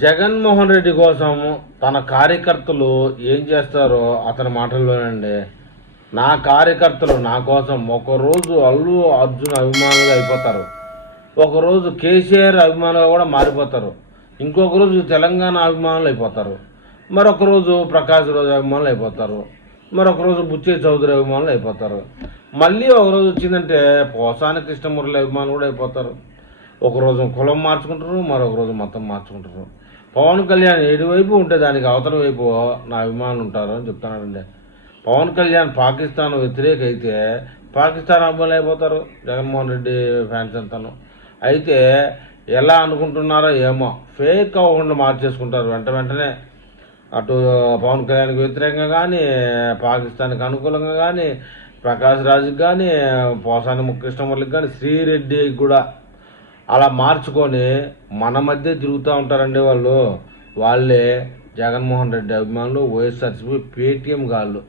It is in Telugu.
జగన్మోహన్ రెడ్డి కోసం తన కార్యకర్తలు ఏం చేస్తారో అతని మాటల్లోనండి. నా కార్యకర్తలు నా కోసం ఒకరోజు అల్లు అర్జున్ అభిమానులుగా అయిపోతారు, ఒకరోజు కేసీఆర్ అభిమానులుగా కూడా మారిపోతారు, ఇంకొక రోజు తెలంగాణ అభిమానులు అయిపోతారు, మరొక రోజు ప్రకాష్ రాజ్ అభిమానులు అయిపోతారు, మరొక రోజు బుచ్చే చౌదరి అభిమానులు అయిపోతారు, మళ్ళీ ఒకరోజు వచ్చిందంటే పోసాని కృష్ణమురళి అభిమానులు కూడా అయిపోతారు. ఒకరోజు కులం మార్చుకుంటారు, మరొక రోజు మతం మార్చుకుంటారు. పవన్ కళ్యాణ్ ఏడు వైపు ఉంటే దానికి అవతల వైపు నా అభిమానులు ఉంటారు అని చెప్తున్నానండి. పవన్ కళ్యాణ్ పాకిస్తాన్ వ్యతిరేక అయితే పాకిస్తాన్ అభిమానులు అయిపోతారు జగన్మోహన్ రెడ్డి ఫ్యాన్స్ అంతాను. అయితే ఎలా అనుకుంటున్నారో ఏమో, ఫేక్ అవ్వకుండా మార్చేసుకుంటారు వెంటనే. అటు పవన్ కళ్యాణ్కి వ్యతిరేకంగా కానీ, పాకిస్తాన్కి అనుకూలంగా కానీ, ప్రకాష్ రాజ్కి కానీ, పోసాని కృష్ణమురళికి కానీ, శ్రీరెడ్డికి కూడా అలా మార్చుకొని మన మధ్య తిరుగుతూ ఉంటారండి వాళ్ళు. వాళ్ళే జగన్మోహన్ రెడ్డి అభిమానులు, వైఎస్ఆర్సీపీ పేటీఎం గాళ్ళు.